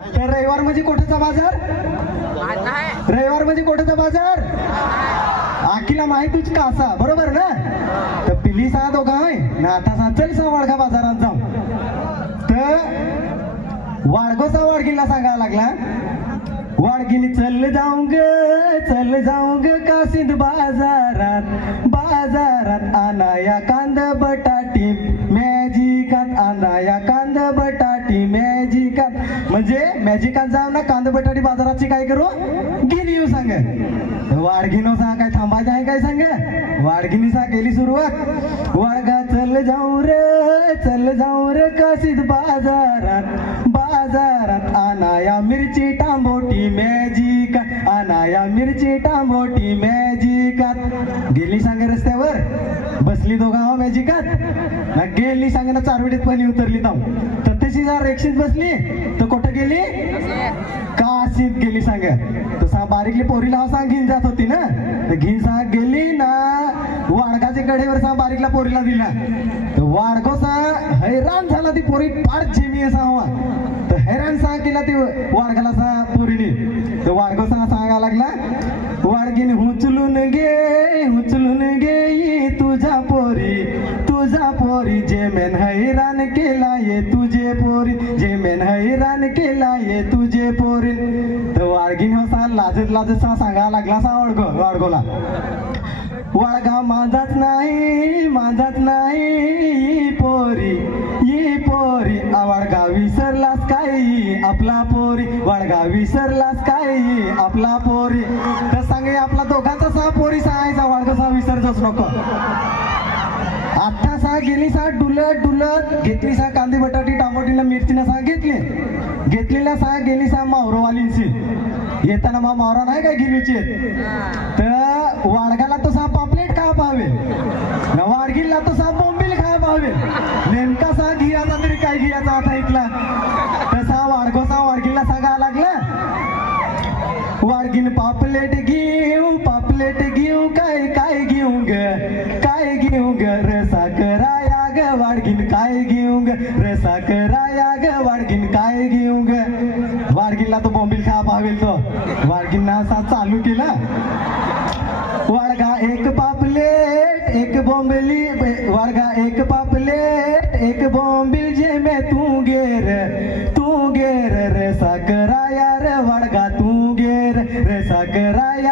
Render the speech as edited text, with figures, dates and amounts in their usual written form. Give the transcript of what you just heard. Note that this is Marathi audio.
तर रविवार म्हणजे कोठेचा बाजार? रविवार म्हणजे कोठेचा बाजार? आखीला माहितीच का असा, बरोबर ना? तर पिली सा दोघा आहे ना आता सा चल सा वाडगा बाजारात जाऊ. तर वाडगोचा वाडगीला सांगायला लागला, वाडगिनी चल जाऊ ग कासिंद बाजारात, बाजारात आणाया कांद बटाटी मॅजिकात, आणाया कांद बटाटी मॅजिकात. म्हणजे मॅजिकात जाऊ ना कांद बटाटी बाजाराची काय करू घेऊन येऊ सांग. वाडगिनो सा काय थांबायचं आहे काय सांग. वाडगिनी सा केली सुरुवात, वाडगा चल जाऊ रे कासिंद बाजारात, बाजारात आणाया मिरची टांबोटी मॅजिकात, आणाया मिरची टांबोटी मॅजिकात. गेली सांग रस्त्यावर बसली दोघा हो मॅजिकात ना, गेली सांग ना चारवडीत पाणी उतरली ताव. तर तशी जर रिक्षेत बसली तर कुठं गेली? काशीत गेली सांग. तसा बारीकली पोरीला हा सांग घेऊन जात होती ना, तर घेऊन सांग गेली ना वाडगाच्या कडेवर सा बारीकला पोरीला दिला. तर वाडगो सा हैराण झाला, ती पोरी फार झेमी असा हवा. तर हैराण सा केला ती वाडगाला सा पोरीने. तर वाडगो सा सांगा लागला, वाडगीने उचलून घे तुझा पोरी जे मेन हैराण केला ये तुझे पोरी, जे मेन हैराण केला ये तुझे पोरी. तर वाडगीने हो सा लाजत सा सांगा लागला सा वाडगोला, वाडगा माझाच नाही ही पोरी वाडगा विसरलास काय आपला पोरी, वाडगा विसरलास काय आपला पोरी. तर सांगे आपला दोघांचा सा पोरी सांगायचा, वाडगा सा विसरतच नको. आता सा गेली सा डुलत घेतली सा कांदे बटाटी टामोटीला मिरचीला सा घेतलेला सा गेली सा मावरोवालींची. येताना मग मावरा नाही काय गिनीची. तर वाडगाला तो सा पापलेट खा पाहावे ना, वाडगीला तो सा बोंबील खा पाहावे. नेमका सा घियाचा तरी काय घियाचा आता ऐकला. तसा वाडगोसा वाडगीला सांगा लागला, वाडगीन पापलेट घेऊ काय घेऊ ग रसा कराया ग वाडगीन काय घेऊ ग रसा कराया ग वाडगीन काय घेऊ ग. वाडगीला तो बोंबील खा पाहावेल. तो वाडगींना असा चालू केला, वाडगा एक पापलेट एक बोंबली, वाडगा एक पापलेट एक बोंबिल जे में तू गेर रसा कराया रे वाडगा तू गेर रसा कराया